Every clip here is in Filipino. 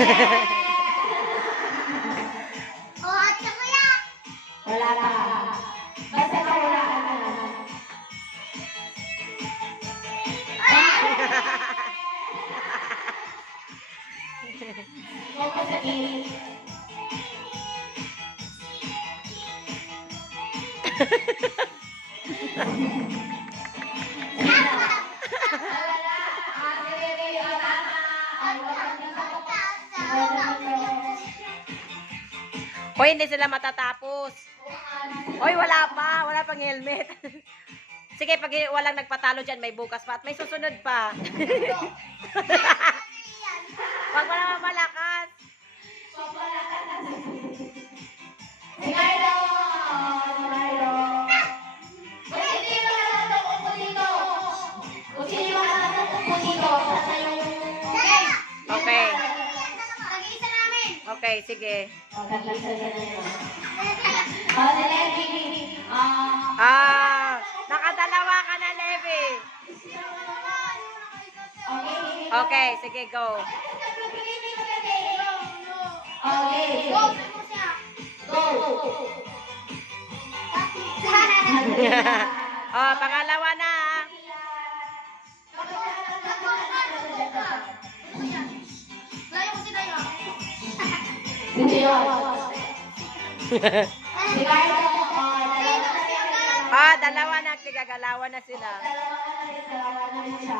Oh, at sa kuya. Wala pa. Basta wala ka na. Focus sa kill. Hoy, hindi sila matatapos. Hoy, wala pa. Wala pang helmet. Sige, pag walang nagpatalo dyan, may bukas pa. At may susunod pa. Wag mo naman malakas. Sinayro! Sinayro! Kung hindi mo nakatatok ko dito. Kung hindi mo nakatatok ko dito. Sana yung... Okay. Mag-iisa namin. Okay, sige. O, nag-isa siya na yun. O, si Levi. Nakadalawa ka na, Levi. Okay, sige, go. Okay. Go, mo siya. Go. Oh, pangalawa na. Layo ko si Dayo. Hindi yun. Si Carlo. Dalawa na. Tigagalawan na sila. Dalawa na siya.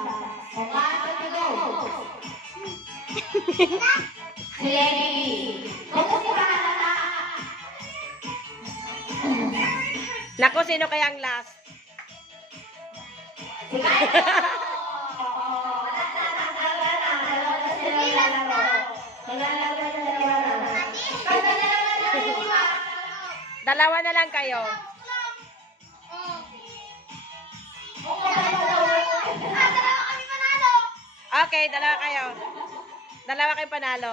O, paano to go? Si Levi. Kumusta ka na? Naku, sino kaya ang last? Si Carlo. Dalawa na lang kayo. Dalawa kami panalo. Okay, dalawa kayo. Dalawa kayo panalo.